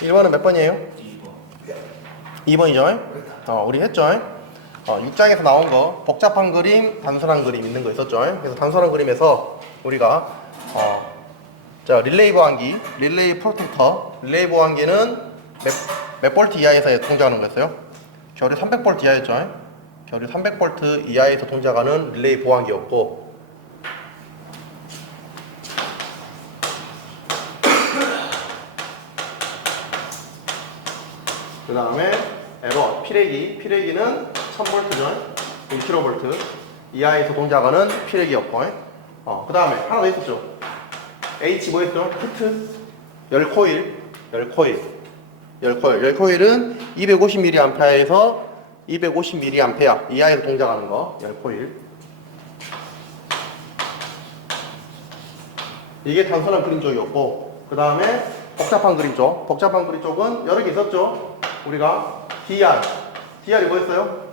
1번은 몇 번이에요? 2번이죠? 우리 했죠? 6장에서 나온 거 복잡한 그림, 단순한 그림 있는 거 있었죠? 그래서 단순한 그림에서 우리가 자, 릴레이 보안기, 릴레이 프로텍터, 릴레이 보안기는 몇 볼트 이하에서 동작하는 거였어요? 결이 300볼트 이하였죠? 결이 300볼트 이하에서 동작하는 릴레이 보안기였고, 그 다음에 에러, 피레기는 1000볼트죠? 1kV 이하에서 동작하는 피레기였고, 그 다음에 하나 더 있었죠? H 뭐였죠? 히트, 열코일은 250mA에서 250mA 이하에서 동작하는 거, 열코일. 이게 단순한 그림 쪽이었고, 그 다음에 복잡한 그림 쪽. 복잡한 그림 쪽은 여러 개 있었죠? 우리가 DR이 뭐였어요?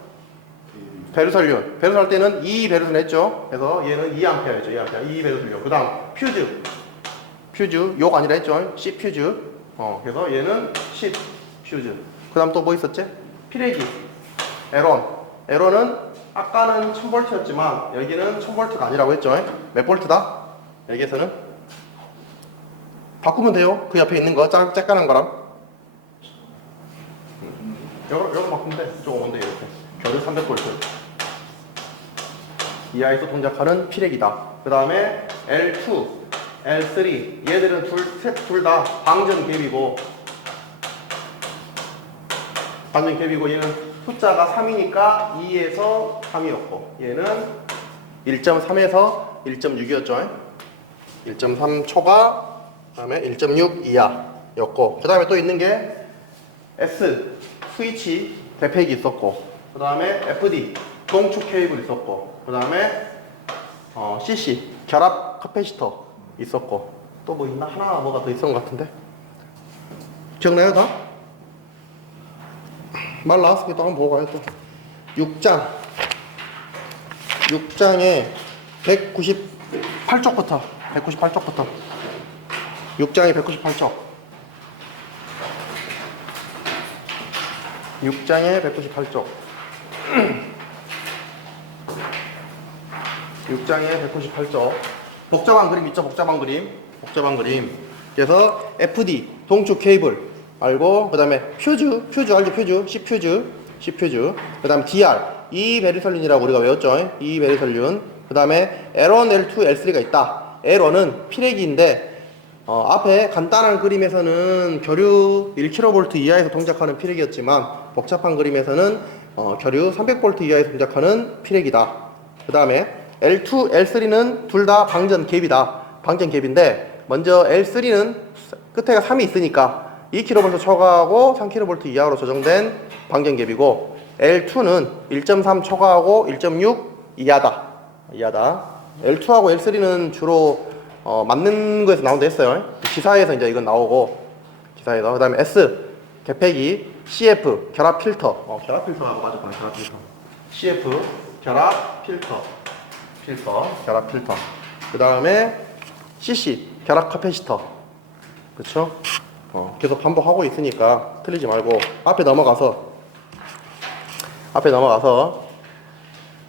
베르설륨. 베르설 때는 2베르설 했죠? 그래서 얘는 2A였죠. 2베르설륨. 그 다음 퓨즈, 욕 아니라 했죠? C 퓨즈. 그래서 얘는 10 퓨즈. 그 다음 또 뭐 있었지? 피레기, 에론은 아까는 1000볼트였지만 여기는 1000볼트가 아니라고 했죠? 몇 볼트다? 여기에서는 바꾸면 돼요. 그 옆에 있는 거 짝짝깐한 거랑 요거 바꾸면 돼. 조금 뭔데 이렇게 결을 300볼트 이하에서 동작하는 피레기다. 그 다음에 L2, L3 얘들은 둘 다 방전갭이고 얘는 숫자가 3이니까 2에서 3이었고 얘는 1.3에서 1.6이었죠. 1.3 초과 그 다음에 1.6 이하였고, 그 다음에 또 있는 게 S 스위치 대팩이 있었고, 그 다음에 FD 동축 케이블 있었고, 그 다음에 CC 결합 카패시터 있었고, 또 뭐 있나? 하나 뭐가 더 있었던 것 같은데 기억나요 다? 말 나왔으니까 또 한번 보고 가요. 또 6장에 198쪽부터 6장에 198쪽 6장에 198쪽 6장에 198쪽 복잡한 그림 있죠? 복잡한 그림. 그래서 FD 동축 케이블 알고, 그 다음에 퓨즈 알죠? C 퓨즈. 그 다음에 DR 베리설륜이라고 우리가 외웠죠? 베리설륜. 그 다음에 L1, L2, L3가 있다. L1은 피레기인데 앞에 간단한 그림에서는 결유 1kV 이하에서 동작하는 피레기였지만 복잡한 그림에서는 결유 300V 이하에서 동작하는 피레기다. 그 다음에 L2, L3는 둘 다 방전갭인데 먼저 L3는 끝에가 3이 있으니까 2kV 초과하고 3kV 이하로 조정된 방전갭이고, L2는 1.3 초과하고 1.6 이하다. L2하고 L3는 주로 맞는 거에서 나온다 했어요. 기사에서 이제 이건 나오고, 기사에서. 그 다음에 S 개폐기, CF 결합 필터. 결합 필터하고 맞아. 결합 필터. CF 결합 필터. 그 다음에 CC 결합 카패시터. 그쵸? 계속 반복하고 있으니까 틀리지 말고 앞에 넘어가서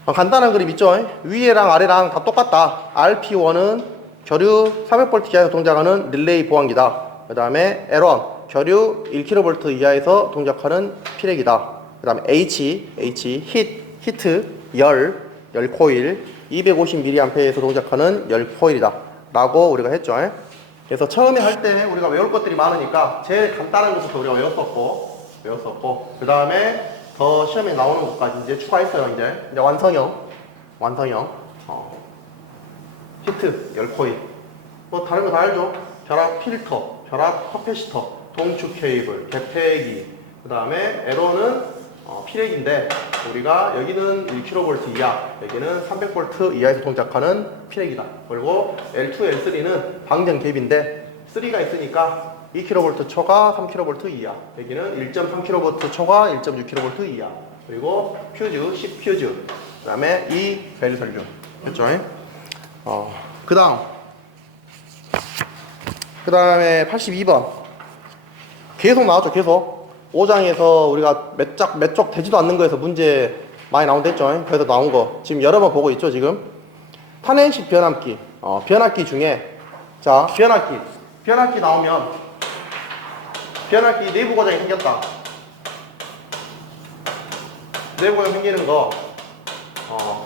간단한 그림 있죠? 위에랑 아래랑 다 똑같다. RP1은 결유 400V 이하에서 동작하는 릴레이 보안기다. 그 다음에 L1 결유 1kV 이하에서 동작하는 피레기다. 그 다음에 H 히트 열 코일 250mA에서 동작하는 열 코일이다 라고 우리가 했죠. 그래서 처음에 할 때 우리가 외울 것들이 많으니까 제일 간단한 것부터 우리가 외웠었고 그 다음에 더 시험에 나오는 것까지 이제 추가했어요. 이제 완성형 히트 열 코일, 뭐 다른 거 다 알죠? 결합 필터, 결합 카패시터, 동축 케이블, 개폐기, 그 다음에 에러는 피레기인데 우리가 여기는 1kV 이하, 여기는 300V 이하에서 동작하는 피레기다. 그리고 L2, L3는 방전갭인데 3가 있으니까 2kV 초과 3kV 이하, 여기는 1.3kV 초과 1.6kV 이하. 그리고 퓨즈, C 퓨즈, 그 다음에 베리설륨. 됐죠? 그 다음에 82번 계속 나왔죠, 계속. 5장에서 우리가 몇 쪽 되지도 않는 거에서 문제 많이 나온댔죠. 그래서 나온 거. 지금 여러 번 보고 있죠, 지금. 탄핵식 변압기. 변압기 중에, 자, 변압기 나오면, 변압기 내부 고장이 생겼다. 내부 고장 생기는 거,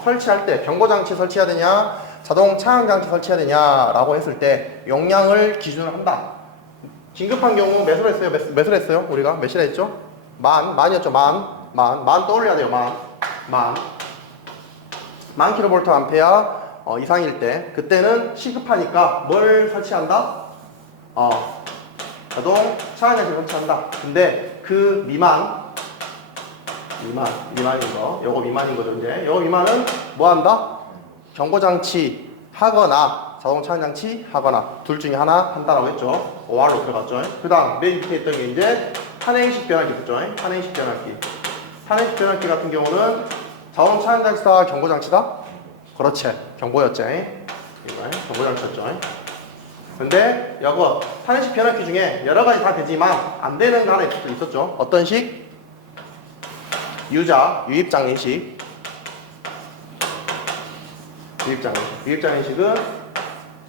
설치할 때, 경고장치 설치해야 되냐, 자동 차양장치 설치해야 되냐라고 했을 때, 용량을 기준으로 한다. 긴급한 경우 몇으로 했어요? 몇으로 했어요? 우리가 몇이라 했죠? 만이었죠. 만 떠올려야 돼요. 만 킬로볼트 암페어 이상일 때, 그때는 시급하니까 뭘 설치한다? 자동 차량장치 설치한다. 근데 그 미만인 거, 요거 미만인 거죠. 이제 요거 미만은 뭐 한다? 경고장치 하거나 자동 차량장치 하거나 둘 중에 하나 한다라고 했죠. OR로 들어갔죠. 그 다음 맨 밑에 있던 게 이제 탄핵식 변압기 있죠. 탄핵식 변압기 같은 경우는 자동 차량장치다, 경고장치다? 그렇지, 경고였지. 경고장치였죠. 근데 이거 탄핵식 변압기 중에 여러 가지 다 되지만 안 되는 거 하나 있었죠. 어떤 식? 유입장애식. 유입장애식은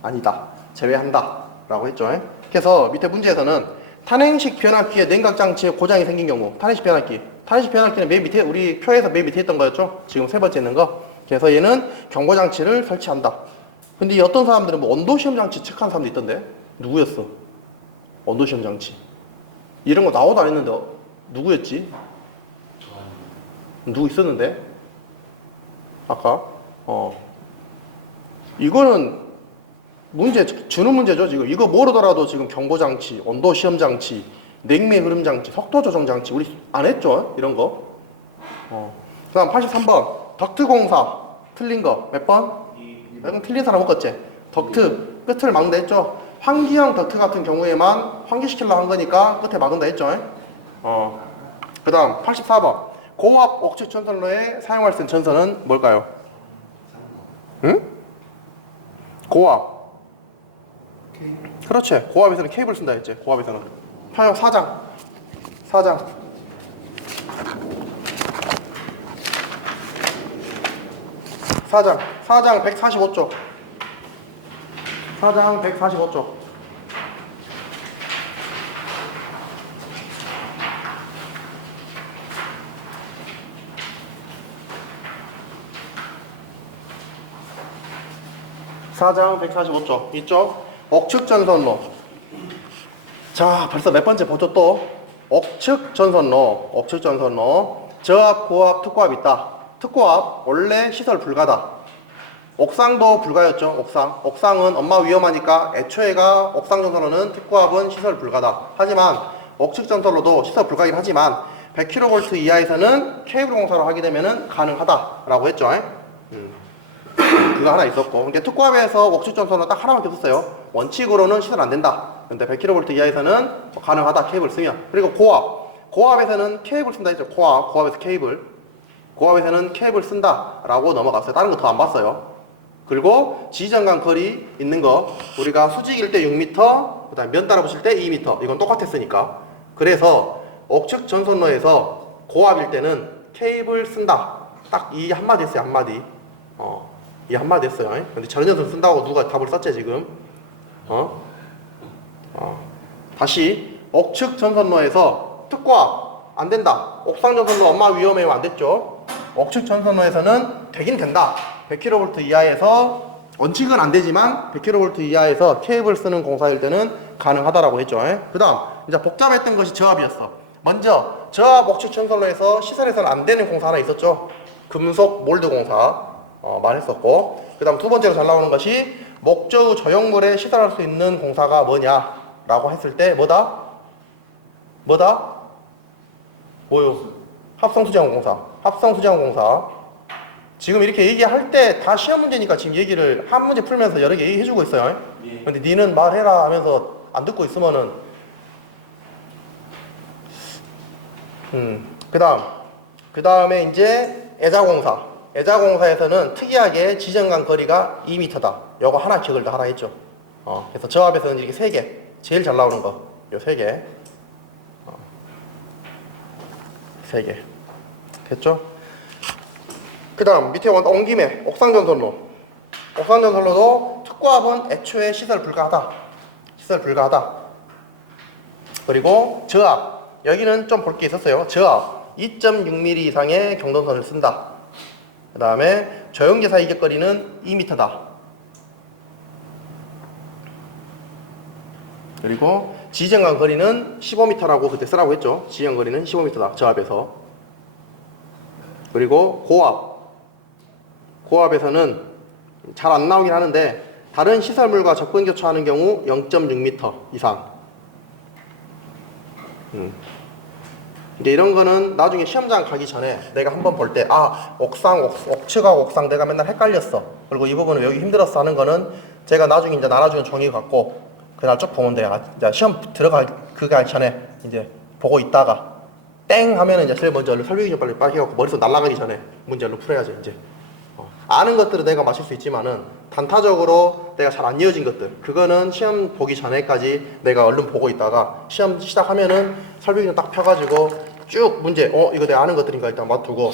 아니다, 제외한다 라고 했죠. 그래서 밑에 문제에서는 탄핵식 변압기에 냉각장치에 고장이 생긴 경우, 탄핵식 변압기는 맨 밑에, 우리 표에서 맨 밑에 있던 거였죠. 지금 세 번째 있는 거. 그래서 얘는 경고장치를 설치한다. 근데 어떤 사람들은 뭐 온도시험장치 체크한 사람도 있던데, 누구였어? 온도시험장치 이런 거 나오도 안 했는데 누구였지? 누구 있었는데? 아까? 이거는 주는 문제죠, 지금. 이거 모르더라도 지금 경고장치, 온도시험장치, 냉매 흐름장치, 속도조정장치, 우리 안 했죠? 이런 거. 그 다음 83번. 덕트공사. 틀린 거. 몇 번? 이건 틀린 사람 없겠지? 덕트. 끝을 막는다 했죠? 환기형 덕트 같은 경우에만 환기시키려고 한 거니까 끝에 막는다 했죠? 그 다음 84번. 고압 옥축 전선로에 사용할 수 있는 전선은 뭘까요? 응? 고압. 그렇지. 고압에서는 케이블 쓴다 했지. 고압에서는. 하여 4장 145쪽. 4장 145쪽. 사장 145쪽. 이쪽 옥측전선로. 자, 벌써 몇 번째 보죠 또. 옥측전선로. 저압, 고압, 특고압 있다. 특고압 원래 시설 불가다. 옥상도 불가였죠. 옥상은 엄마 위험하니까 애초에가 옥상전선로는 특고압은 시설 불가다. 하지만 옥측전선로도 시설 불가긴 하지만 100kV 이하에서는 케이블 공사를 하게 되면은 가능하다라고 했죠. 그거 하나 있었고. 그러니까 특고압에서 옥측전선로 딱 하나밖에 없었어요. 원칙으로는 시설 안 된다. 근데 100kV 이하에서는 가능하다, 케이블 쓰면. 그리고 고압에서는 케이블 쓴다 했죠. 고압에서 고압에서는 케이블 쓴다 라고 넘어갔어요. 다른 거 더 안 봤어요. 그리고 지지전간 거리 있는 거, 우리가 수직일 때 6m, 그 다음에 면 따라 붙일 때 2m, 이건 똑같았으니까. 그래서 옥측 전선로에서 고압일 때는 케이블 쓴다. 딱 이 한마디 했어요. 이 한마디 했어요. 근데 전전선 쓴다고 누가 답을 썼지 지금? 다시 옥측 전선로에서 특고압 안 된다. 옥상 전선로 엄마 위험해요. 안 됐죠. 옥측 전선로에서는 되긴 된다. 100kV 이하에서, 원칙은 안 되지만 100kV 이하에서 케이블 쓰는 공사일 때는 가능하다라고 했죠. 그 다음 이제 복잡했던 것이 저압이었어. 먼저 저압 옥측 전선로에서 시설에서는 안 되는 공사 하나 있었죠. 금속 몰드 공사 말했었고, 그 다음 두 번째로 잘 나오는 것이 목적의 저용물에 시설할 수 있는 공사가 뭐냐 라고 했을 때 뭐다? 뭐요? 합성수자공사. 지금 이렇게 얘기할 때 다 시험 문제니까 지금 얘기를 한 문제 풀면서 여러 개 얘기해주고 있어요. 근데 니는 말해라 하면서 안 듣고 있으면은 그 다음에 이제 애자공사에서는 특이하게 지점간 거리가 2m다. 요거 하나 기억을 다 하라 했죠. 그래서 저압에서는 이렇게 3개, 제일 잘 나오는 거, 요 3개. 3개. 됐죠? 그 다음 밑에 온 김에 옥상전선로. 옥상전선로도 특고압은 애초에 시설 불가하다. 시설 불가하다. 그리고 저압. 여기는 좀 볼 게 있었어요. 저압 2.6mm 이상의 경동선을 쓴다. 그 다음에 저용계 사이 이격거리는 2m다. 그리고 지지연관 거리는 15m라고 그때 쓰라고 했죠. 지지연 거리는 15m다. 저압에서. 그리고 고압. 고압에서는 잘 안 나오긴 하는데 다른 시설물과 접근 교차하는 경우 0.6m 이상. 이제 이런 거는 나중에 시험장 가기 전에 내가 한번 볼 때 옥측하고 옥상 내가 맨날 헷갈렸어. 그리고 이 부분은 여기 힘들었어 하는 거는 제가 나중에 이제 나눠주는 종이 갖고 그날 쭉 보면 돼요. 이제 시험 그가 전에 이제 보고 있다가 땡 하면은 이제 제일 먼저 얼른 설명이 좀 빨리 해갖고 머릿속 날아가기 전에 문제 얼른 풀어야죠. 이제 아는 것들은 내가 맞출 수 있지만은 단타적으로 내가 잘 안 이어진 것들 그거는 시험 보기 전에까지 내가 얼른 보고 있다가 시험 시작하면은 설명이 딱 펴가지고 쭉 문제 이거 내가 아는 것들인가 일단 맞두고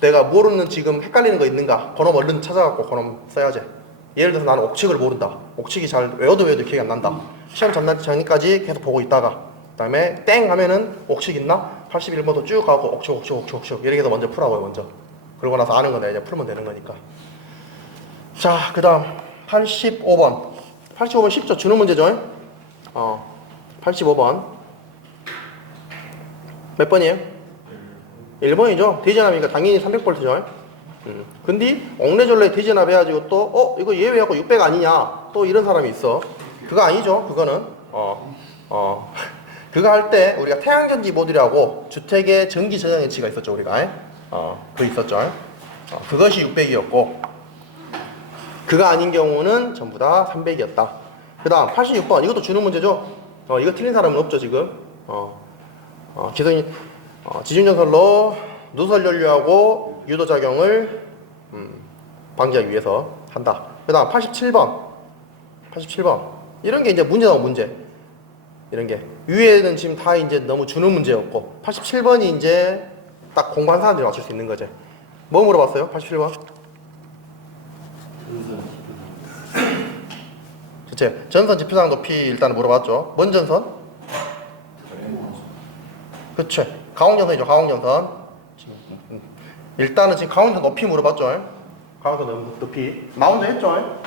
내가 모르는 지금 헷갈리는 거 있는가 그놈 얼른 찾아갖고 그놈 써야지. 예를 들어서 나는 옥측을 모른다. 옥측이 잘 외워도 기억이 안 난다. 시험 전까지 계속 보고 있다가 그 다음에 땡 하면은 옥측 있나? 81번도 쭉 가고 옥측 이렇게 해서 먼저 풀라고요. 먼저. 그러고 나서 아는 거 내가 이제 풀면 되는 거니까. 자, 그 다음 85번 쉽죠? 주는 문제죠? 85번 몇 번이에요? 1번이죠? 대전압이니까 당연히 300V죠? 근데 옥내전로에 대전압 해가지고 또 이거 예외하고 600 아니냐 또 이런 사람이 있어. 그거 아니죠? 그거는 그거 할 때 우리가 태양전지 모듈하고 주택의 전기 저장 장치가 있었죠. 우리가 그거 있었죠. 그것이 600이었고 그거 아닌 경우는 전부 다 300이었다. 그 다음 86번 이것도 주는 문제죠. 이거 틀린 사람은 없죠 지금. 기성이 지중전선로 누설 연료하고 유도작용을 방지하기 위해서 한다. 그 다음 87번 이런 게 이제 문제 나온 문제. 이런 게 위에는 지금 다 이제 너무 주는 문제였고 87번이 이제 딱 공부한 사람들이 맞출 수 있는 거지. 뭐 물어봤어요? 87번? 그치. 전선 지표상 높이 일단 물어봤죠. 뭔 전선? 그치. 가공전선이죠. 가공전선. 일단은 지금 가공전선 높이 물어봤죠. 가공전선 높이. 나 혼자 했죠.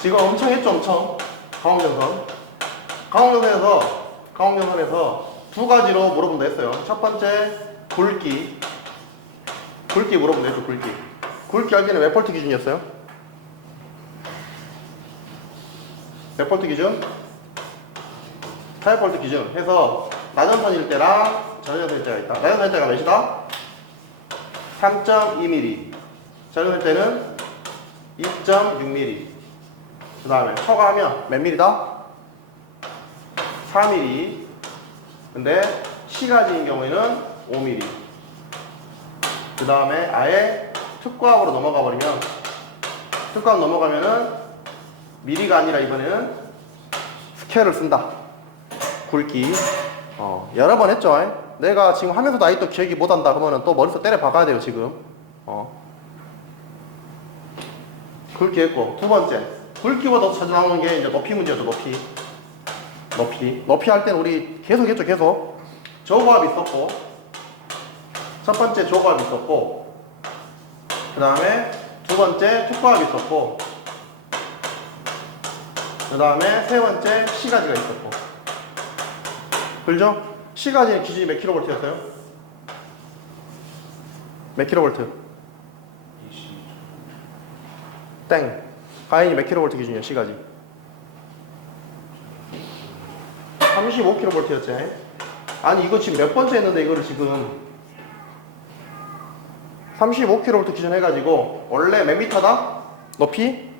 지금 엄청 했죠. 엄청. 가공전선에서 두 가지로 물어본다 했어요. 첫 번째 굵기 물어본다 했죠. 굵기 할 때는 몇 볼트 기준이었어요? 몇 볼트 기준? 8볼트 기준 해서 나전선일 때랑 전전선일 때가 있다. 나전선일 때가 몇이다? 3.2mm 전전선일 때는 2.6mm 그 다음에 초과하면 몇 mm다? 4mm 근데 C가지인 경우에는 5mm 그 다음에 아예 특고압으로 넘어가면은 미리가 아니라 이번에는 스케일을 쓴다. 굵기 여러 번 했죠. 내가 지금 하면서도 아직도 기억이 못한다 그러면 또 머릿속 때려 박아야 돼요 지금. 굵기 했고 두 번째 굵기보다 더 자주 나오는 게 이제 높이 문제였죠. 높이 할 때는 우리 계속 했죠. 계속 저고압이 있었고 첫 번째 저고압이 있었고 그 다음에 두 번째 특고압이 있었고 그 다음에 세 번째 C가지가 있었고 그죠? C가지의 기준이 몇 킬로볼트였어요? 몇 킬로볼트? 땡. 가인이 몇 킬로볼트 기준이야? C가지 35킬로볼트였지. 아니 이거 지금 몇 번째 했는데 이거를 지금 35kV 기준 해가지고 원래 몇 미터다? 높이?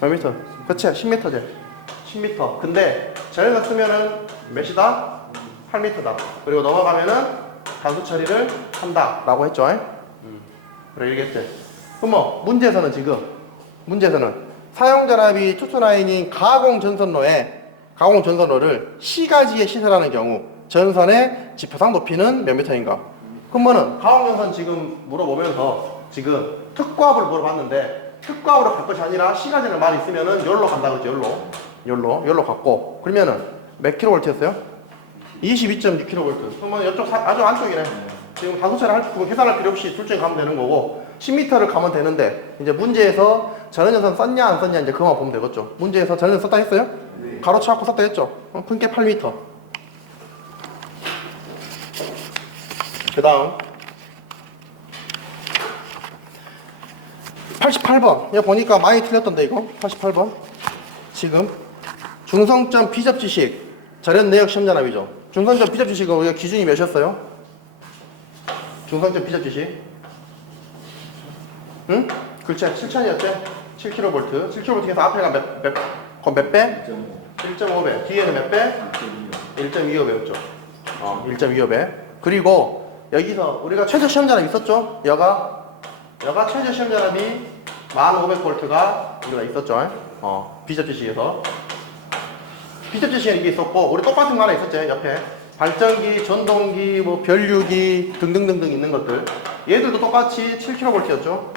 몇 미터? 그치 10m지 10m 근데 전에서 쓰면은 몇이다? 8m다 그리고 넘어가면은 단수 처리를 한다 라고 했죠. 그래 이랬지. 그럼 뭐 문제에서는 사용전압이 투투라인인 가공전선로를 C가지에 시설하는 경우 전선의 지표상 높이는 몇 미터인가? 그러면은 가공전선 지금 물어보면서 지금 특과합을 물어봤는데 특과합으로 갈 것이 아니라 시가전을 많이 쓰면은 열로 간다 그랬죠. 열로 갔고 그러면은 몇 킬로볼트였어요? 22.6kV. 그러면 이쪽 아주 안쪽이네. 지금 단소체를 계산할 필요 없이 둘 중에 가면 되는 거고 10m를 가면 되는데 이제 문제에서 전원전선 썼냐 안 썼냐 이제 그만 보면 되겠죠. 문제에서 전원전선 썼다 했어요? 네. 가로치 갖고 썼다 했죠. 큰 게 8m. 그 다음 88번. 여기 보니까 많이 틀렸던데 이거 88번. 지금 중성점 비접지식 절연 내역 시험전압이죠. 중성점 비접지식은 우리가 기준이 몇이었어요? 중성점 비접지식 응? 그렇지 7000이었지? 7kV 7kV에서 앞에가 몇 배? 1.5배 뒤에는 몇 배? 1.25배였죠 1.25배 그리고 여기서 우리가 최저 시험전압 있었죠? 여가 최저 시험전압이 1500V가 우리가 있었죠 비접지식에서 비접지식에 이게 있었고 우리 똑같은 거 하나 있었지 옆에 발전기, 전동기, 뭐 변류기 등등등등 있는 것들 얘들도 똑같이 7kV였죠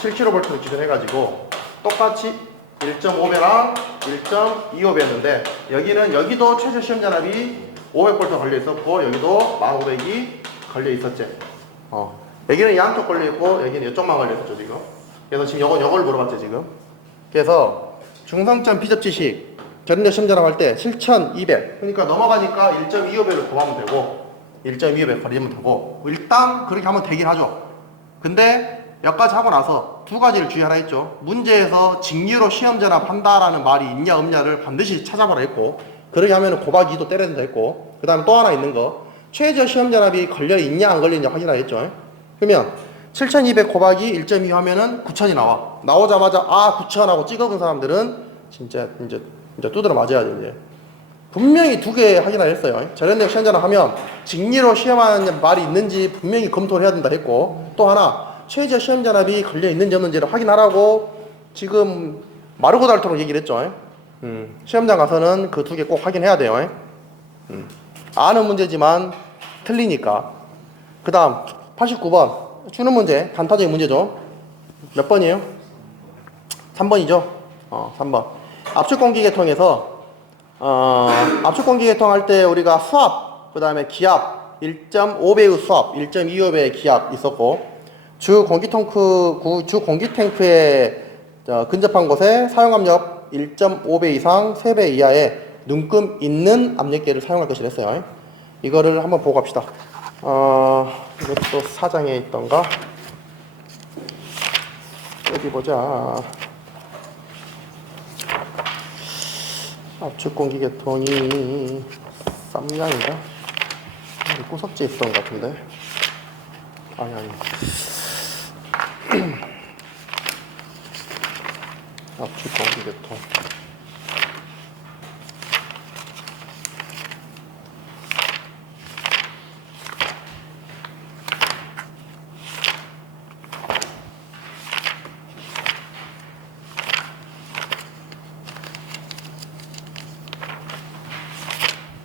7kV를 기준해가지고 똑같이 1.5배랑 1.25배였는데 여기도 최저 시험전압이 500V 걸려 있었고 여기도 1500이 걸려 있었지 여기는 양쪽 걸려 있고 여기는 이쪽만 걸려 있었죠 지금 그래서 지금 요걸 물어봤죠 지금 그래서 중성점 비접지식 전력 시험전압 할 때 7200 그러니까 넘어가니까 1.25배를 구하면 되고 1.25배 걸리면 되고 일단 그렇게 하면 되긴 하죠 근데 여기까지 하고 나서 두 가지를 주의하라 했죠 문제에서 직류로 시험전압 한다라는 말이 있냐 없냐를 반드시 찾아보라 했고 그렇게 하면 곱하기 2도 때려야 된다 했고 그 다음에 또 하나 있는 거 최저 시험전압이 걸려있냐 안 걸려있냐 확인하라 했죠 그러면 7200 곱하기 1.2 하면은 9000이 나오자마자 9000 하고 찍어본 사람들은 진짜 이제 두드러 맞아야죠 이제 분명히 두 개 확인하라 했어요 절연내역 시험전압 하면 직리로 시험하는 말이 있는지 분명히 검토를 해야 된다 했고 또 하나 최저 시험전압이 걸려있는지 없는지를 확인하라고 지금 마르고 닳도록 얘기를 했죠 시험장 가서는 그 두 개 꼭 확인해야 돼요 아는 문제지만 틀리니까 그 다음 89번 주는 문제 단타적인 문제죠 몇 번이에요? 3번이죠 3번 압축공기 계통에서 압축공기 계통 할 때 우리가 수압 그 다음에 기압 1.5배의 수압 1.25배의 기압 있었고 주 공기탱크에 근접한 곳에 사용압력 1.5배 이상 3배 이하의 눈금 있는 압력계를 사용할 것이라 했어요 이거를 한번 보고 갑시다 이것도 사장에 있던가 어디 보자 압축공기 계통이 쌈양인가? 구석지에 있었던 것 같은데 아니 압축공기 계통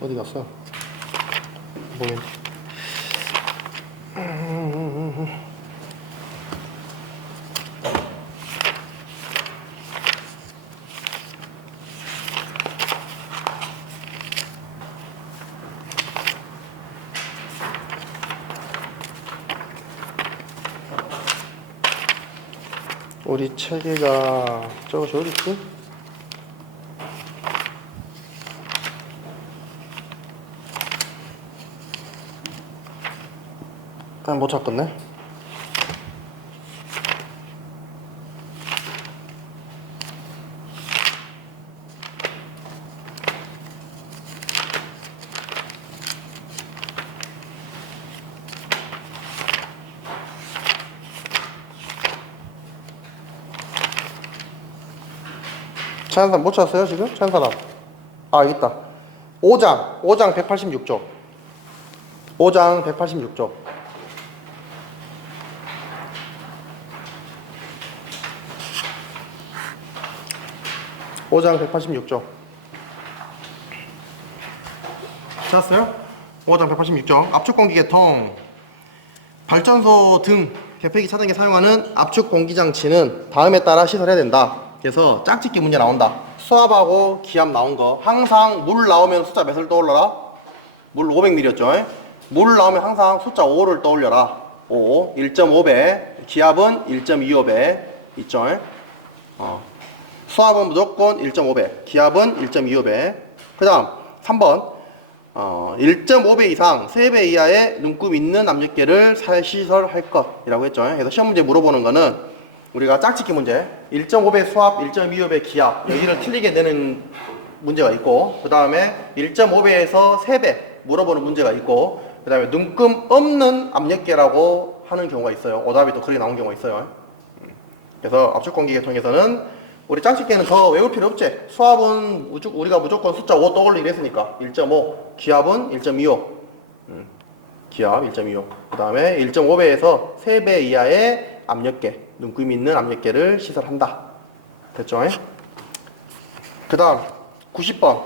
어디 갔어? 뭐야? 우리 체계가 저것이 어디 있지? 못 찾겠네. 차연산 못 찾았어요 지금? 차연산아 여기 있다. 5장 186조 5장 186조 5장 186조 찾았어요? 5장 186점. 압축 공기 계통. 발전소 등 계폐기 차단기에 사용하는 압축 공기 장치는 다음에 따라 시설해야 된다. 그래서 짝짓기 문제 나온다. 수압하고 기압 나온 거. 항상 물 나오면 숫자 몇을 떠올려라? 물 500ml였죠. 물 나오면 항상 숫자 5를 떠올려라. 5, 1.5배. 기압은 1.25배. 있죠. 수압은 무조건 1.5배. 기압은 1.25배. 그 다음 3번 1.5배 이상 3배 이하의 눈금 있는 압력계를 시설할 것이라고 했죠. 그래서 시험 문제 물어보는 거는 우리가 짝짓기 문제 1.5배 수압, 1.25배 기압 여기를 틀리게 내는 문제가 있고, 그 다음에 1.5배에서 3배 물어보는 문제가 있고, 그 다음에 눈금 없는 압력계라고 하는 경우가 있어요. 오답이 또 그렇게 나온 경우가 있어요. 그래서 압축공기 계통에서는 우리 짝짓기는 더 외울 필요 없지. 수압은 우리가 무조건 숫자 5 떠올리기로 했으니까 1.5, 기압은 1.25. 기압 1.25. 그 다음에 1.5배에서 3배 이하의 압력계, 눈금 있는 압력계를 시설한다. 됐죠? 그 다음 90번.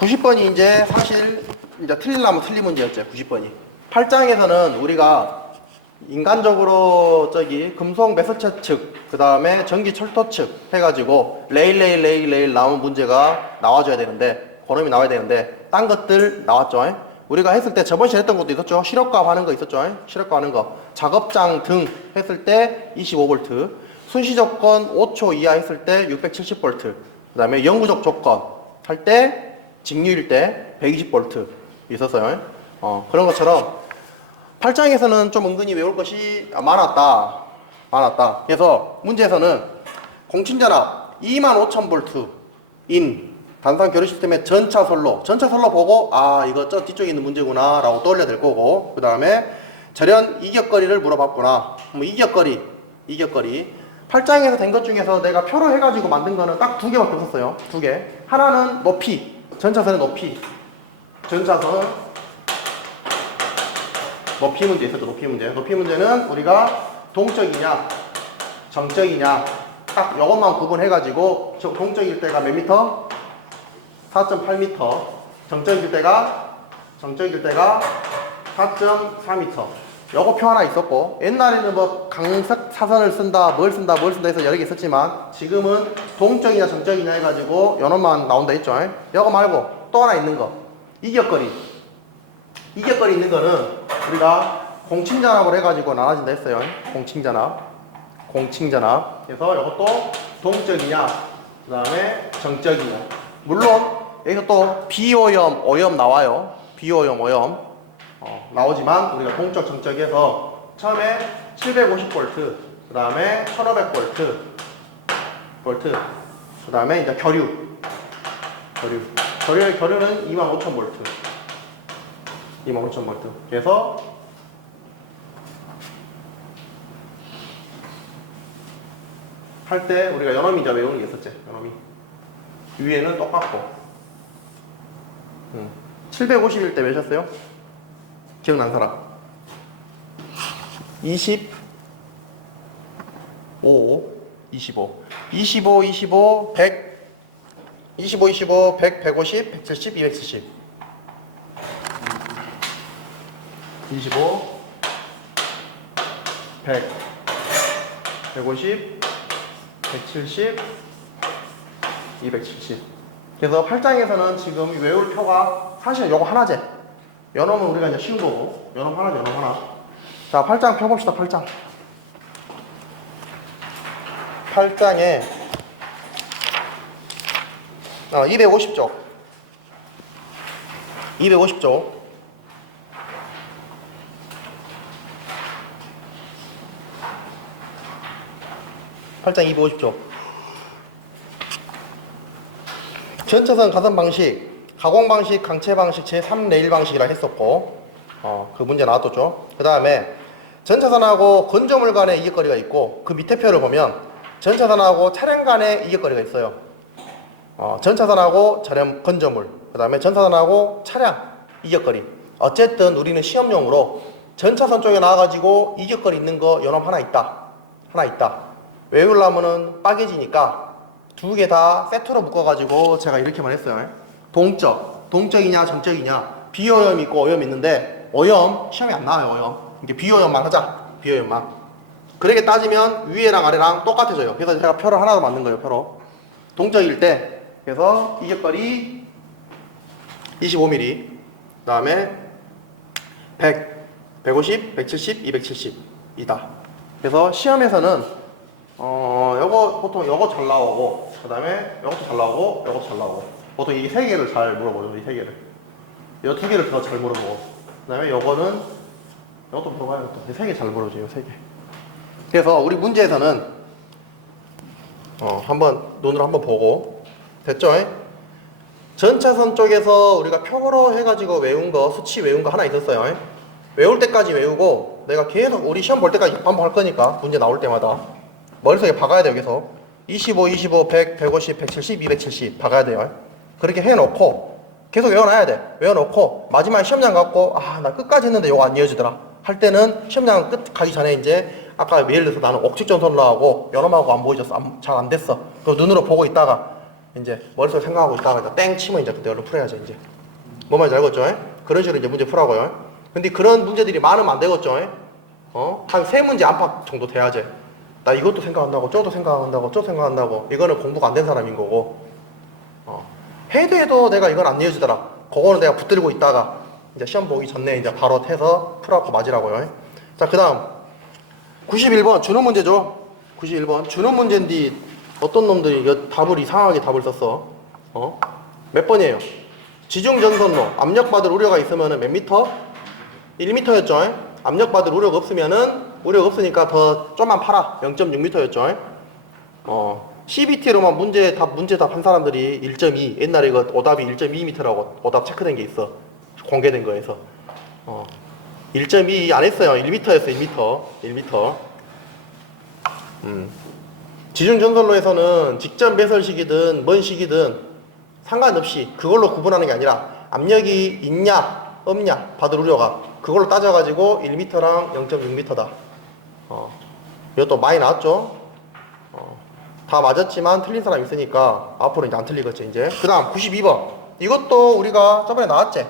90번이 이제 사실 이제 틀리려면 틀린 문제였죠. 90번이. 8장에서는 우리가 인간적으로 금속 매설체 측, 그 다음에 전기 철도 측 해가지고 레일 나온 문제가 나와줘야 되는데, 고름이 나와야 되는데 딴 것들 나왔죠. 우리가 했을 때 저번 시간에 했던 것도 있었죠. 시력과 하는 거 있었죠. 시력과 하는 거. 작업장 등 했을 때 25V, 순시 조건 5초 이하 했을 때 670V, 그 다음에 영구적 조건 할 때 직류일 때 120V 있었어요. 그런 것처럼 8장에서는 좀 은근히 외울 것이 많았다. 그래서 문제에서는 공친전압 25,000V 인 단산 교류 시스템의 전차선로 보고 이거 저 뒤쪽에 있는 문제구나 라고 떠올려야 될 거고, 그 다음에 절연 이격거리를 물어봤구나. 이격거리 8장에서 된 것 중에서 내가 표로 해가지고 만든 거는 딱 2개밖에 없었어요. 2개. 하나는 높이, 전차선의 높이. 전차선 높이 문제 있었죠. 높이 문제는 우리가 동적이냐 정적이냐 딱 이것만 구분해가지고 동적일 때가 몇 미터? 4.8m. 정적일 때가 4.4m. 요거 표 하나 있었고, 옛날에는 뭐 강석 사선을 쓴다 뭘 쓴다 해서 여러 개 있었지만 지금은 동적이냐 정적이냐 해가지고 요놈만 나온다 했죠. 요거 말고 또 하나 있는 거, 이격거리 있는 거는 우리가 공칭전압을 해가지고 나눠진다 했어요. 공칭전압. 그래서 이것도 동적이냐, 그 다음에 정적이냐. 물론 여기서 또 비오염, 오염 나와요. 나오지만 우리가 동적, 정적에서 처음에 750V, 그 다음에 1500V, 그 다음에 이제 교류는 25,000V. 그래서 할 때 우리가 연어미 이제 외우는 게 있었지. 연어미 위에는 똑같고 750일 때 몇이었어요? 기억난 사람? 25 100 150 170 270 25 100 150 170 270. 그래서 8장에서는 지금 외울 표가 사실 요거 하나제. 요놈은 우리가 이제 쉬운 거고, 요놈 하나. 자, 8장 펴봅시다. 8장에 250쪽 8장 250쪽. 전차선 가선 방식, 가공 방식, 강체 방식, 제3 레일 방식이라 했었고, 그 문제 나왔었죠. 그 다음에 전차선하고 건조물 간의 이격거리가 있고, 그 밑에 표를 보면 전차선하고 차량 간의 이격거리가 있어요. 전차선하고 건조물, 그 다음에 전차선하고 차량 이격거리. 어쨌든 우리는 시험용으로 전차선 쪽에 나와가지고 이격거리 있는 거 요놈 하나 있다. 외우려면은 빠개지니까 두 개 다 세트로 묶어가지고 제가 이렇게만 했어요. 동적이냐 정적이냐. 비오염 있고 오염 있는데 오염 시험에 안 나와요. 오염. 이게 비오염만 하자. 비오염만. 그렇게 따지면 위에랑 아래랑 똑같아져요. 그래서 제가 표를 하나 더 만든 거예요. 표로. 동적일 때 그래서 이격거리 25mm 그 다음에 100, 150, 170, 270 이다. 그래서 시험에서는 요거 보통 요거 잘 나오고 그 다음에 요것도 잘 나오고 요것도 잘 나오고 보통 이 세 개를 잘 물어보죠. 이 세 개를 요 두 개를 더 잘 물어보고 그 다음에 요거는 요것도 물어봐요. 이 세 개 잘 물어보죠. 요 세 개. 그래서 우리 문제에서는 한번 눈으로 한번 보고 됐죠? 전차선 쪽에서 우리가 표로 해가지고 외운 거 수치 외운 거 하나 있었어요. 외울 때까지 외우고 내가 계속 우리 시험 볼 때까지 반복할 거니까 문제 나올 때마다 머릿속에 박아야 돼요. 계속 25, 25, 100, 150, 170, 270 박아야 돼요. 그렇게 해놓고 계속 외워놔야 돼. 외워놓고 마지막에 시험장 갖고 나 끝까지 했는데 이거 안 이어지더라 할 때는 시험장 끝 가기 전에 이제 아까 예를 들어서 나는 옥직전선으로 하고 연험하고 안 보여졌어. 잘 안 됐어. 그럼 눈으로 보고 있다가 이제 머릿속에 생각하고 있다가 땡 치면 이제 그때 얼른 풀어야죠. 이제 뭐 말인지 알겠죠? 그런 식으로 이제 문제 풀라고요. 근데 그런 문제들이 많으면 안 되겠죠? 한 3문제 안팎 정도 돼야지. 나 이것도 생각 안 나고 저것도 생각 안 나고 저것도 생각 안 나고 이거는 공부가 안 된 사람인 거고 해도 내가 이건 안 이어지더라. 그거는 내가 붙들고 있다가 이제 시험 보기 전에 이제 바로 해서 풀어갖고 맞으라고요. 자, 그 다음 91번 주는 문제죠. 91번 주는 문제인데 어떤 놈들이 이거 답을 이상하게 답을 썼어. 몇 번이에요? 지중전선로 압력받을 우려가 있으면은 몇 미터? 1m였죠. 압력받을 우려가 없으면은 우려가 없으니까 더 좀만 팔아. 0.6m였죠. CBT로만 문제 답 한 사람들이 1.2 옛날에 이거 오답이 1.2m라고 오답 체크된 게 있어. 공개된 거에서 1.2 안 했어요. 1m였어요. 1m. 지중전선로에서는 직전 배설식이든 뭔 식이든 상관없이 그걸로 구분하는 게 아니라 압력이 있냐 없냐 받을 우려가 그걸로 따져가지고 1m랑 0.6m다. 이것도 많이 나왔죠. 다 맞았지만 틀린 사람 있으니까 앞으로 이제 안 틀리겠지 이제. 그 다음 92번 이것도 우리가 저번에 나왔지.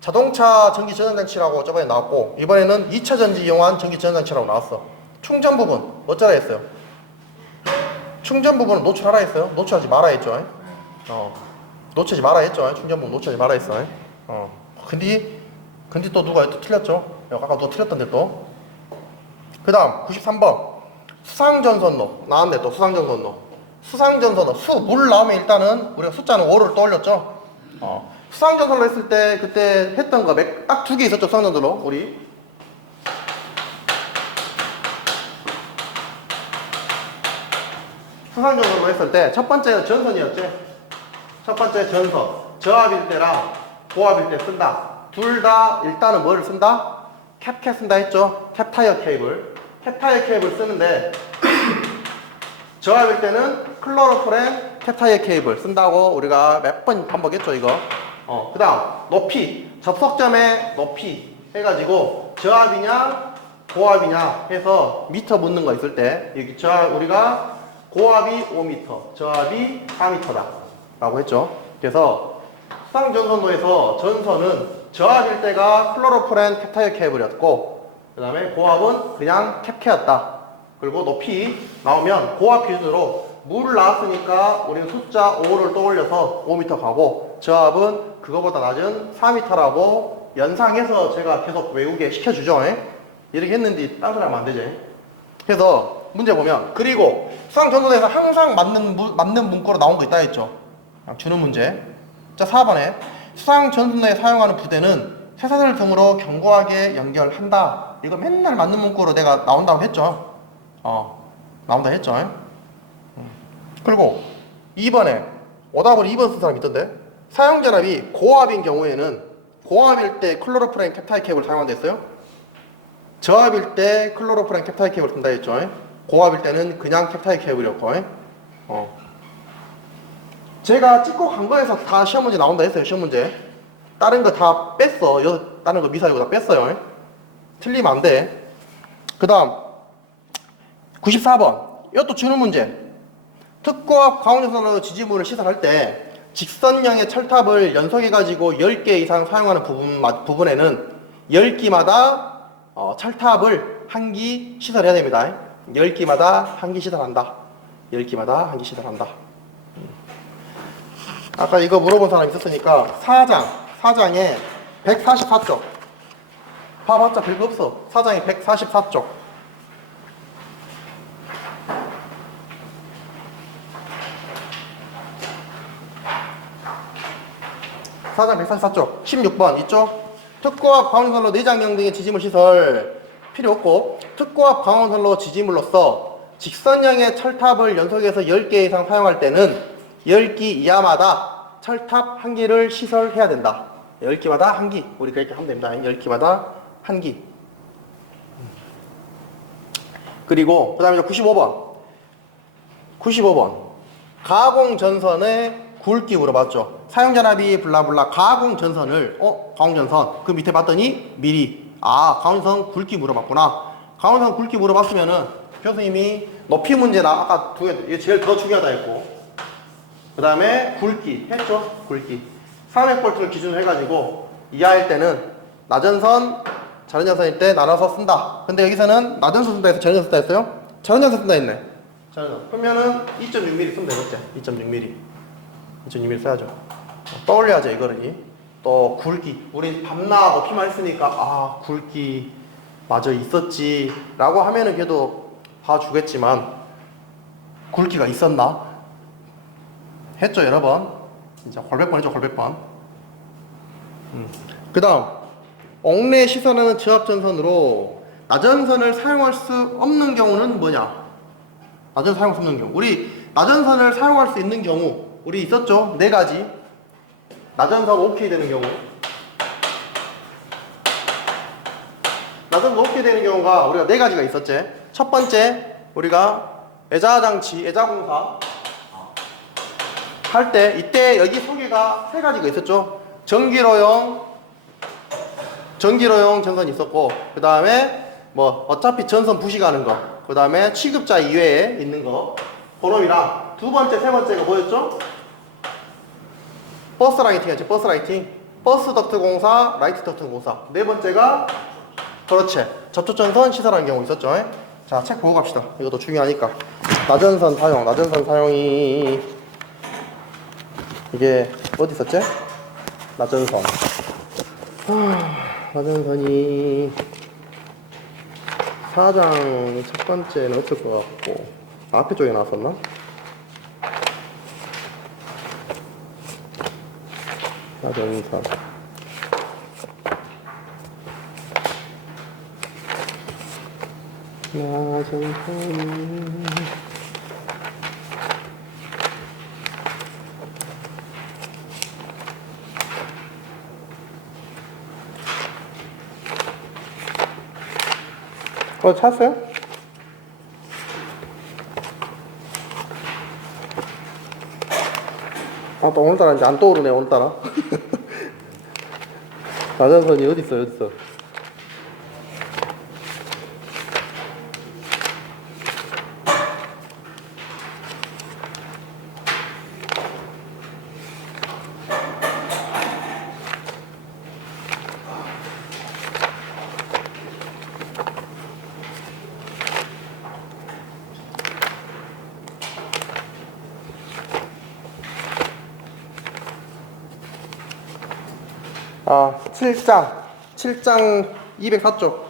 자동차 전기 저장장치라고 저번에 나왔고 이번에는 2차 전지 이용한 전기 저장장치라고 나왔어. 충전 부분 어쩌라 했어요? 충전 부분은 노출하라 했어요? 노출하지 마라 했죠? 놓치지 마라 했죠? 충전 부분 놓치지 마라 했어. 근데 또 누가 또 틀렸죠? 아까 또 틀렸던데 또. 그 다음 93번 수상전선로 나왔네. 또 수상전선로 물 나오면 일단은 우리가 숫자는 5를 떠올렸죠. 수상전선로 했을 때 그때 했던 거 딱 2개 있었죠. 수상전선로 우리 수상전선로 했을 때 첫 번째는 전선이었지. 첫 번째 전선 저압일 때랑 고압일 때 쓴다. 둘 다 일단은 뭐를 쓴다? 캡 쓴다 했죠. 캡타이어 케이블 쓰는데 저압일 때는 클로로프렌 캡타이어 케이블 쓴다고 우리가 몇 번 반복했죠 이거. 그 다음 높이 접속점의 높이 해가지고 저압이냐 고압이냐 해서 미터 묻는 거 있을 때 여기 우리가 고압이 5m 저압이 4m다 라고 했죠. 그래서 수상전선로에서 전선은 저압일 때가 클로로프렌 캡타이어 케이블이었고 그 다음에 고압은 그냥 캡케였다. 그리고 높이 나오면 고압 기준으로 물 나왔으니까 우리는 숫자 5를 떠올려서 5m 가고 저압은 그거보다 낮은 4m라고 연상해서 제가 계속 외우게 시켜주죠. 이렇게 했는데 딴 사람 안 되지. 그래서 문제 보면 그리고 수상전선에서 항상 맞는 문구로 나온 거 있다 했죠. 주는 문제. 자 4번에 수상전선로에 사용하는 부대는 쇠사슬 등으로 견고하게 연결한다. 이거 맨날 맞는 문구로 내가 나온다고 했죠. 나온다 했죠. 그리고 2번에 오답으로 2번 쓴 사람 있던데 사용전압이 고압인 경우에는 고압일 때 클로로프렌 캡타이 케이블 사용한다 했어요. 저압일 때 클로로프렌 캡타이 케이블 쓴다 했죠. 고압일 때는 그냥 캡타이 케이블이었고 제가 찍고 간 거에서 다 시험 문제 나온다 했어요. 시험 문제 다른 거 다 뺐어. 다른 거 미사이고 다 뺐어요. 틀리면 안 돼. 그 다음 94번 이것도 주는 문제. 특고압 가공전선으로 지지물을 시설할 때 직선형의 철탑을 연속해가지고 10개 이상 사용하는 부분에는 10기마다 철탑을 한 기 시설해야 됩니다. 10기마다 한 기 시설한다. 10기마다 한 기 시설한다. 아까 이거 물어본 사람 있었으니까 4장에 144쪽. 봐봤자 별거 없어. 4장에 144쪽. 4장 144쪽 16번 이쪽 특고압 가공전선로 내장형 등의 지지물 시설 필요 없고 특고압 가공전선로 지지물로서 직선형의 철탑을 연속해서 10개 이상 사용할 때는 10기 이하마다 철탑 1기를 시설해야 된다. 10기마다 1기 우리 그렇게 하면 됩니다. 10기마다 1기. 그리고 그 다음에 95번 가공전선의 굵기 물어봤죠. 사용전압이 블라블라 가공전선을 가공전선 그 밑에 봤더니 미리 가공전선 굵기 물어봤구나. 가공전선 굵기 물어봤으면은 교수님이 높이 문제나 아까 이게 제일 더 중요하다 했고 그 다음에 굵기 했죠. 굵기 300V를 기준으로 해가지고 이하일 때는 낮은선 저런전선일 때 나눠서 쓴다. 근데 여기서는 낮은선 쓴다 해서 저런전선 쓴다 했어요? 저런전선 쓴다 했네. 저런전선 그러면은 2.6mm 쓰면 되겠지. 2.6mm 써야죠. 떠올려야죠 이거를. 또 굵기 우리 밤낮 높이만 했으니까 굵기 맞아 있었지 라고 하면은 걔도 봐주겠지만 굵기가 있었나? 했죠 여러 번. 진짜 걸백 번 했죠 걸백 번. 그 다음 옥내 시설하는 저압전선으로 나전선을 사용할 수 없는 경우는 뭐냐? 나전선 사용할 수 없는 경우 우리 나전선을 사용할 수 있는 경우 우리 있었죠? 4가지. 나전선 오케이 되는 경우. 나전선 오케이 되는 경우가 우리가 4가지가 있었지. 첫 번째, 우리가 애자장치, 애자공사 할 때, 이때 여기 소개가 3가지가 있었죠. 전기로용 전선이 있었고, 그 다음에 어차피 전선 부식하는 거, 그 다음에 취급자 이외에 있는 거, 그놈이랑 두 번째, 세 번째가 뭐였죠? 버스 라이팅이었지. 버스 라이팅. 버스 덕트 공사, 라이트 덕트 공사. 네 번째가 그렇지. 접촉전선 시설하는 경우 있었죠. 자, 책 보고 갑시다. 이것도 중요하니까. 나전선 사용이 이게 어디 있었지? 나전선. 나전선이 4장 첫 번째는 어쩔 것 같고 앞에 쪽에 나왔었나? 나전선 찾았어요? 또 오늘따라 이제 안 떠오르네 오늘따라. 나전선이 어딨어. 아, 7장 204쪽.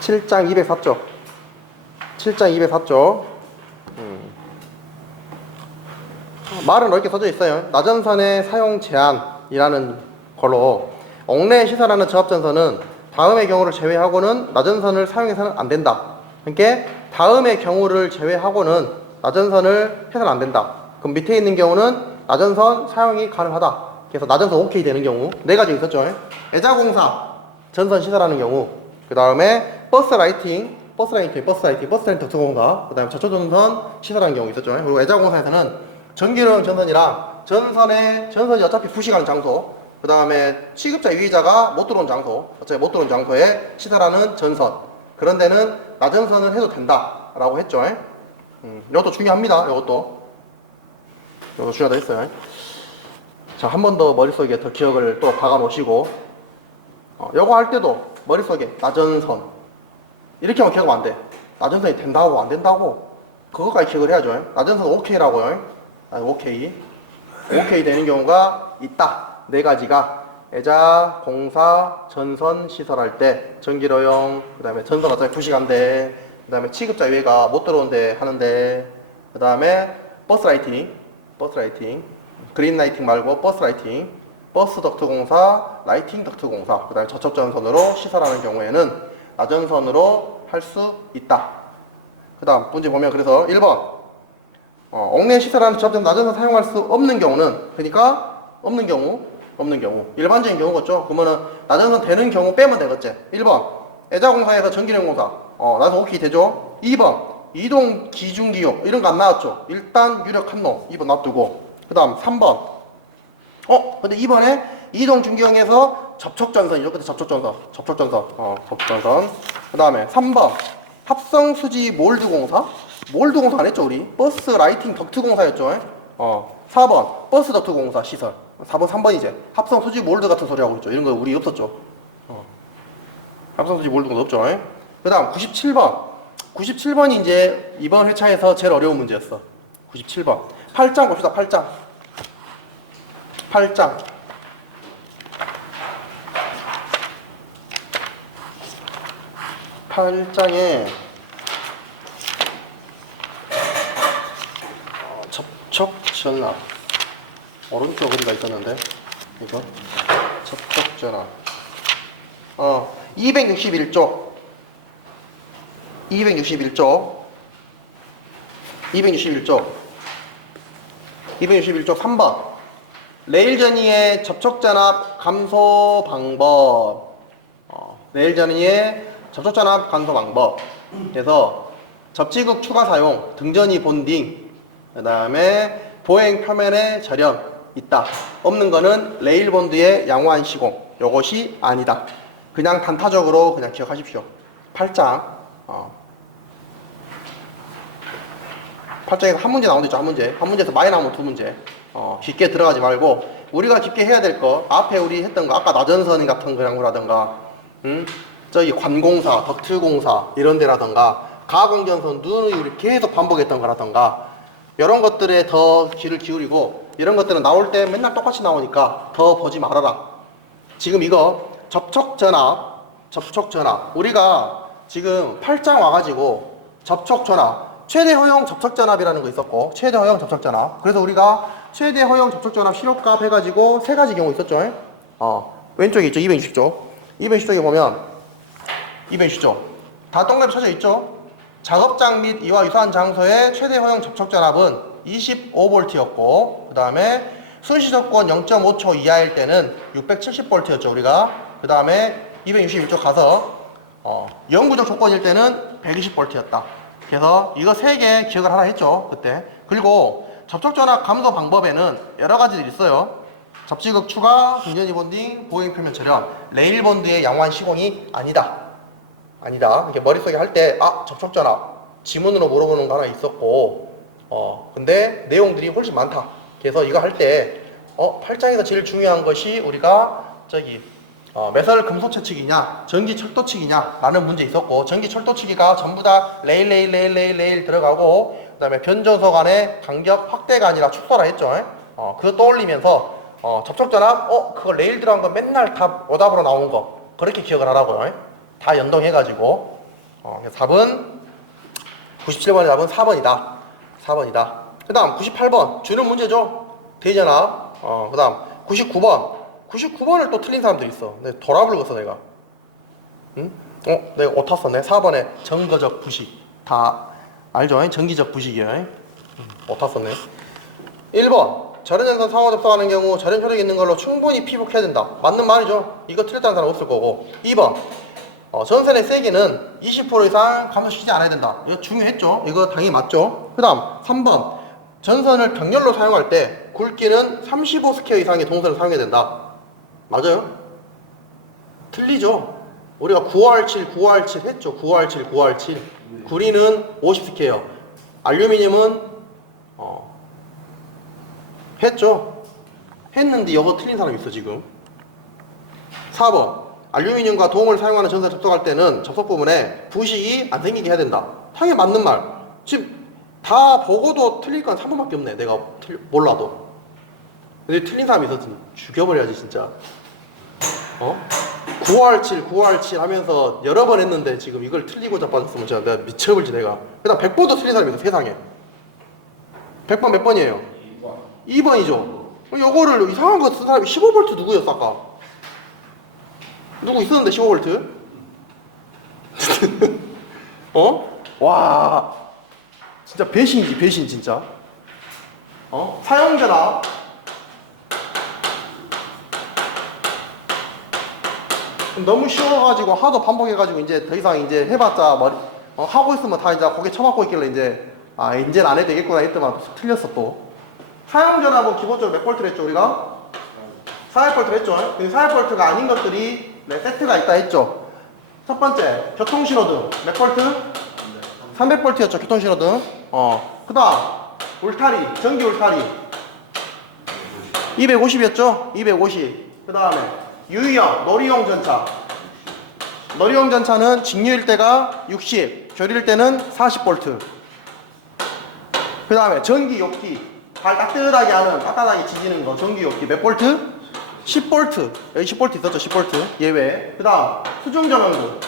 칠장 204쪽. 7장 204쪽. 말은 이렇게 써져 있어요. 나전선의 사용 제한이라는 걸로 옥내에 시설하는 저압전선은 다음의 경우를 제외하고는 나전선을 사용해서는 안 된다. 그러니까 다음의 경우를 제외하고는 나전선을 해서는 안 된다. 그럼 밑에 있는 경우는 나전선 사용이 가능하다. 그래서 나전선 오케이 되는 경우 4가지 있었죠. 애자공사 전선 시설하는 경우, 그 다음에 버스 라이팅 덕트공사, 그 다음에 저초전선 시설하는 경우 있었죠. 그리고 애자공사에서는 전기로용 전선이랑 전선이 어차피 부식하는 장소, 그 다음에 취급자 유의자가 못 들어온 장소, 어차피 못 들어온 장소에 시설하는 전선, 그런 데는 나전선을 해도 된다 라고 했죠. 이것도 중요합니다. 이것도 중요하다 했어요. 자, 한 번 더 머릿속에 더 기억을 또 박아 놓으시고, 요거 할 때도 머릿속에 나전선 이렇게 하면 기억하면 안 돼. 나전선이 된다고 안 된다고 그거까지 기억을 해야죠. 나전선 OK라고요. 오케이 되는 경우가 있다. 네 가지가 애자, 공사, 전선 시설할 때 전기로용, 그 다음에 전선 어차피 2시간대, 그 다음에 취급자 유해가 못 들어온대 하는데, 그 다음에 버스 라이팅, 그린 라이팅 말고 버스 라이팅, 버스 덕트 공사, 라이팅 덕트 공사, 그 다음에 저촉 전선으로 시설하는 경우에는 나전선으로 할 수 있다. 그 다음 문제 보면 그래서 1번 옥내 시설하는 접점 나전선 사용할 수 없는 경우는, 그러니까 없는 경우 일반적인 경우겠죠. 그러면은 나전선 되는 경우 빼면 되겠지. 1번 애자공사에서 전기련 공사 나전선 오케이 되죠. 2번 이동 기중기용 이런 거 안 나왔죠. 일단 유력 한놈 2번 놔두고, 그 다음 3번 근데 2번에 이동 중기용에서 접촉전선 이렇게 접촉전선 그 다음에 3번 합성수지 몰드 공사 안 했죠 우리. 버스 라이팅 덕트 공사였죠. 4번 버스 덕트 공사 시설. 4번 3번이제 합성수지 몰드 같은 소리 하고 있죠. 이런 거 우리 없었죠. 합성수지 몰드 건 없죠. 그 다음 97번이 이제 이번 회차에서 제일 어려운 문제였어. 97번 8장 봅시다. 8장에 접촉전압 오른쪽 어디가 있었는데 이거 접촉전압 261쪽 3번 레일 전이의 접촉전압 감소 방법. 레일 전이의 접촉전압 감소 방법. 그래서 접지극 추가 사용, 등전이 본딩, 그 다음에 보행 표면의 절연 있다. 없는 거는 레일 본드의 양호한 시공. 요것이 아니다. 그냥 단타적으로 그냥 기억하십시오. 8장. 8장에서 한 문제 나온 데 있죠. 한 문제에서 많이 나오면 두 문제. 깊게 들어가지 말고 우리가 깊게 해야 될 거 앞에 우리 했던 거 아까 나전선 같은 거라든가 저기 관공사, 덕트공사 이런 데라든가 가공전선 누누이 우리 계속 반복했던 거라든가 이런 것들에 더 귀를 기울이고, 이런 것들은 나올 때 맨날 똑같이 나오니까 더 보지 말아라. 지금 이거 접촉전압 우리가 지금 8장 와가지고 접촉전압 최대 허용 접촉전압이라는 거 있었고, 최대 허용 접촉전압. 그래서 우리가 최대 허용 접촉전압 실효값 해가지고 세 가지 경우 있었죠. 왼쪽에 있죠. 260조. 260쪽에 보면 260조. 다 동그랗게 쳐져 있죠. 작업장 및 이와 유사한 장소의 최대 허용 접촉전압은 25V였고, 그 다음에 순시 조건 0.5초 이하일 때는 670V였죠 우리가. 그 다음에 261쪽 가서 영구적 조건일 때는 120V였다. 그래서 이거 세 개 기억을 하라 했죠 그때. 그리고 접촉전압 감소 방법에는 여러 가지들이 있어요. 접지극 추가, 등전이 본딩, 보행 표면 절연, 레일 본드의 양호한 시공이 아니다. 이렇게 머릿속에 할 때 접촉전압 지문으로 물어보는 거 하나 있었고, 근데 내용들이 훨씬 많다. 그래서 이거 할 때 8장에서 제일 중요한 것이 우리가 매설 금속 채측이냐 전기 철도 측이냐 라는 문제 있었고, 전기 철도 측이가 전부 다 레일 들어가고, 그 다음에 변전소 간의 간격 확대가 아니라 축소라 했죠. 그거 떠올리면서 접촉전압 그거 레일 들어간 거 맨날 다 오답으로 나온 거 그렇게 기억을 하라고요. 다 연동해가지고 4번 97번의 답은 4번이다. 그 다음 98번 주는 문제죠. 대전압. 그 다음 99번을 또 틀린 사람들이 있어. 내가 돌아불겠어 내가. 응? 내가 오타 썼네. 4번에 정거적 부식. 다 알죠? 전기적 부식이에요. 오타 썼네. 1번 절연전선 상호 접속하는 경우 절연 효력이 있는 걸로 충분히 피복해야 된다. 맞는 말이죠. 이거 틀렸다는 사람 없을 거고. 2번 전선의 세기는 20% 이상 감소시키지 않아야 된다. 이거 중요했죠. 이거 당연히 맞죠. 그 다음 3번 전선을 병렬로 사용할 때 굵기는 35스퀘어 이상의 동선을 사용해야 된다. 맞아요? 틀리죠? 우리가 9R7, 9R7 했죠? 9R7, 9R7. 구리는 50스퀘어. 알루미늄은 했죠? 했는데 이거 틀린 사람 있어 지금. 4번. 알루미늄과 동을 사용하는 전선에 접속할 때는 접속 부분에 부식이 안 생기게 해야 된다. 당연히 맞는 말. 지금 다 보고도 틀릴 건 3번밖에 없네. 내가 몰라도. 근데 틀린 사람이 있었으면 죽여버려야지 진짜. 9R7, 9R7 하면서 여러 번 했는데 지금 이걸 틀리고 자빠졌으면 진짜 내가 미쳐버리지 내가. 그다음 100번도 틀린 사람이 있어 세상에. 100번 몇 번이에요? 2번이죠. 요거를 이상한 거 쓴 사람이 15V 누구였어 아까? 누구 있었는데 15V? 와 진짜 배신이지 배신 진짜. 사용자라 너무 쉬워가지고 하도 반복해가지고 이제 더 이상 이제 해봤자 머리 하고 있으면 다 이제 고개 쳐맞고 있길래 이제 이제는 안 해도 되겠구나 했더만 틀렸어 또. 사용전압은 기본적으로 몇 볼트를 했죠 우리가? 400볼트를 했죠. 근데 400볼트가 아닌 것들이 세트가 있다 했죠. 첫 번째 교통신호등 몇 볼트? 300볼트였죠 교통신호등. 그 다음 울타리 전기 울타리 250이었죠? 250. 그 다음에 유의형 놀이용 전차. 놀이용 전차는 직류일 때가 60, 교류일 때는 40볼트. 그 다음에 전기 욕기. 발 따뜻하게 하는, 따뜻하게 지지는 거. 전기 욕기 몇 볼트? 10볼트. 여기 10볼트 있었죠? 10볼트. 예외. 그 다음 수중전원등.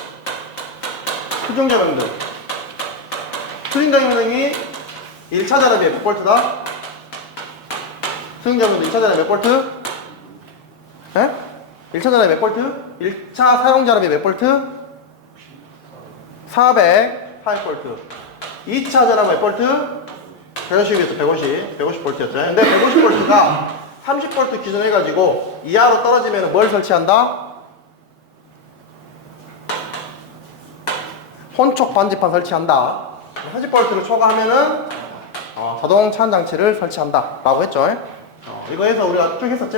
수중전원등. 수중전원등이 1차 전압이 몇 볼트다? 수중전원등 1차 전압이 몇 볼트? 에? 1차 전압이 몇 볼트? 1차 사용 전압이 몇 볼트? 408볼트. 2차 전압 몇 볼트? 150이었죠. 150볼트였죠. 근데 150볼트가 30볼트 기준 해가지고 이하로 떨어지면 뭘 설치한다? 혼촉 반지판 설치한다. 30볼트를 초과하면은 자동 차단 장치를 설치한다 라고 했죠. 이거 해서 우리가 쭉 했었지.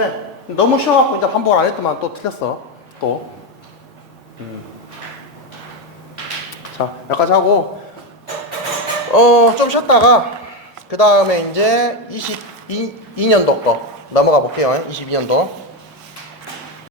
너무 쉬워갖고 이제 반복을 안 했더만 또 틀렸어. 또. 자, 여기까지 하고 좀 쉬었다가 그 다음에 이제 22년도 거 넘어가 볼게요. 22년도.